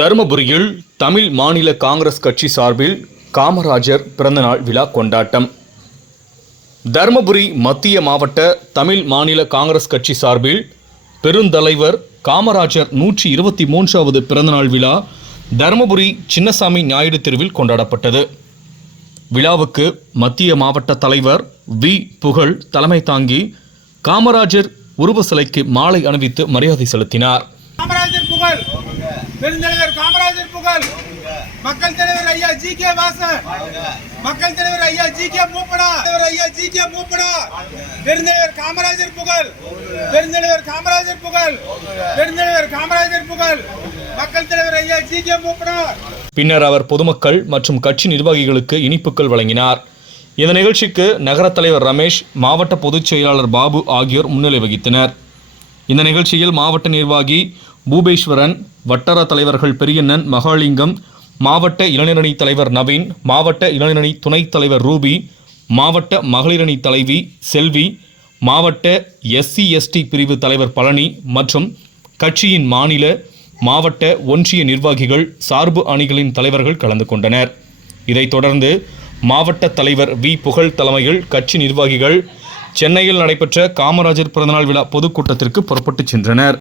தருமபுரியில் தமிழ் மாநில காங்கிரஸ் கட்சி சார்பில் காமராஜர் பிறந்தநாள் விழா கொண்டாட்டம். தருமபுரி மத்திய மாவட்ட தமிழ் மாநில காங்கிரஸ் கட்சி சார்பில் பெருந்தலைவர் காமராஜர் நூற்றி இருபத்தி மூன்றாவது பிறந்தநாள் விழா தருமபுரி சின்னசாமி ஞாயிறு தெருவில் கொண்டாடப்பட்டது. விழாவுக்கு மத்திய மாவட்ட தலைவர் வி. புகழ் தலைமை தாங்கி காமராஜர் உருவ சிலைக்கு மாலை அணிவித்து மரியாதை செலுத்தினார். காமராஜர் புகழ்! பெருந்தலைவர் காமராஜர் புகழ். மக்கள் தலைவர் ஐயா ஜி கே வாசன். மக்கள் தலைவர் ஐயா ஜி கே மூப்படா தலைவர் ஐயா ஜி கே மூப்படா பெருந்தலைவர் காமராஜர் புகழ். பெருந்தலைவர் காமராஜர் புகழ். பெருந்தலைவர் காமராஜர் புகழ். மக்கள் தலைவர் ஐயா ஜி கே மூப்படா பின்னர் அவர் பொதுமக்கள் மற்றும் கட்சி நிர்வாகிகளுக்கு இனிப்புகள் வழங்கினார். இந்த நிகழ்ச்சிக்கு நகர தலைவர் ரமேஷ் மாவட்ட பொதுச் செயலாளர் பாபு ஆகியோர் முன்னிலை வகித்தனர். இந்த நிகழ்ச்சியில் மாவட்ட நிர்வாகி பூபேஸ்வரன் வட்டார தலைவர்கள் பெரியண்ணன் மகாலிங்கம் மாவட்ட இளைஞரணி தலைவர் நவீன் மாவட்ட இளைஞரணி துணைத் தலைவர் ரூபி மாவட்ட மகளிரணி தலைவி செல்வி மாவட்ட எஸ்சி எஸ்டி பிரிவு தலைவர் பழனி மற்றும் கட்சியின் மாநில மாவட்ட ஒன்றிய நிர்வாகிகள் சார்பு அணிகளின் தலைவர்கள் கலந்து கொண்டனர். இதைத் தொடர்ந்து மாவட்ட தலைவர் வி. புகழ் தலைமையில் கட்சி நிர்வாகிகள் சென்னையில் நடைபெற்ற காமராஜர் பிறந்தநாள் விழா பொதுக்கூட்டத்திற்கு புறப்பட்டுச் சென்றனர்.